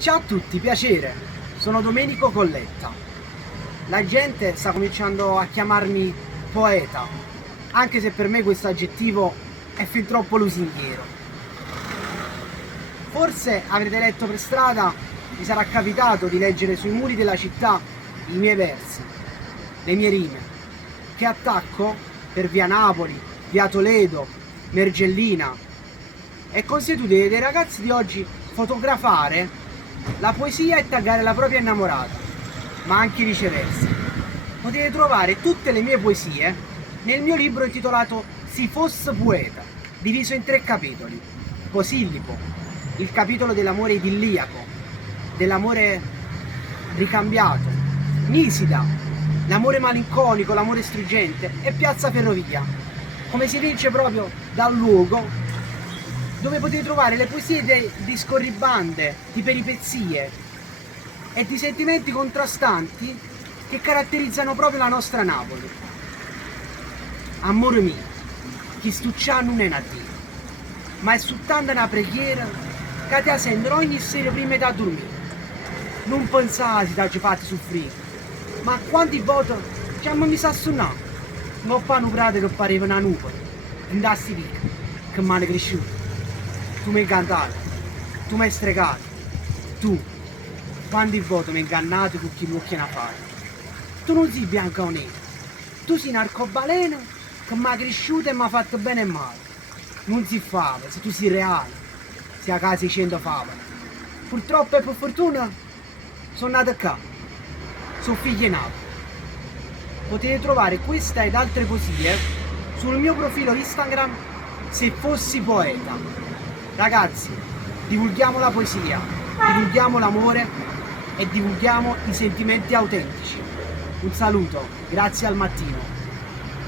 Ciao a tutti, piacere. Sono Domenico Colletta. La gente sta cominciando a chiamarmi poeta, anche se per me questo aggettivo è fin troppo lusinghiero. Forse avrete letto per strada, vi sarà capitato di leggere sui muri della città i miei versi, le mie rime, che attacco per via Napoli, via Toledo, Mergellina. E consuetudine dei ragazzi di oggi fotografare la poesia e taggare la propria innamorata, ma anche viceversa. Potete trovare tutte le mie poesie nel mio libro intitolato Si fosse poeta, diviso in 3 capitoli. Posillipo, il capitolo dell'amore idilliaco, dell'amore ricambiato. Nisida, l'amore malinconico, l'amore struggente. E Piazza Ferrovia, come si evince proprio dal luogo dove potete trovare le poesie di scorribande, di peripezie e di sentimenti contrastanti che caratterizzano proprio la nostra Napoli. Amore mio, chi stuccia non è nativo, ma è soltanto una preghiera che ti sentono ogni sera prima da dormire. Non pensare si ti fate soffrire, ma quanti volte mi sa suonare, non fanno prate che pareva una nuvola, in dassi ricca, che mi hanno cresciuto. Tu mi hai incantato, tu mi hai stregato, tu, quanti volte mi hai ingannato con chi occhi a fare. Tu non sei bianco o nero, tu sei un arcobaleno che mi ha cresciuto e mi ha fatto bene e male. Non si fava, se tu sei reale, sei a casa di 100 favole. Purtroppo e per fortuna sono nato qua, sono figlio nato. Potete trovare questa ed altre poesie sul mio profilo Instagram Se fossi poeta. Ragazzi, divulghiamo la poesia, divulghiamo l'amore e divulghiamo i sentimenti autentici. Un saluto, grazie al mattino.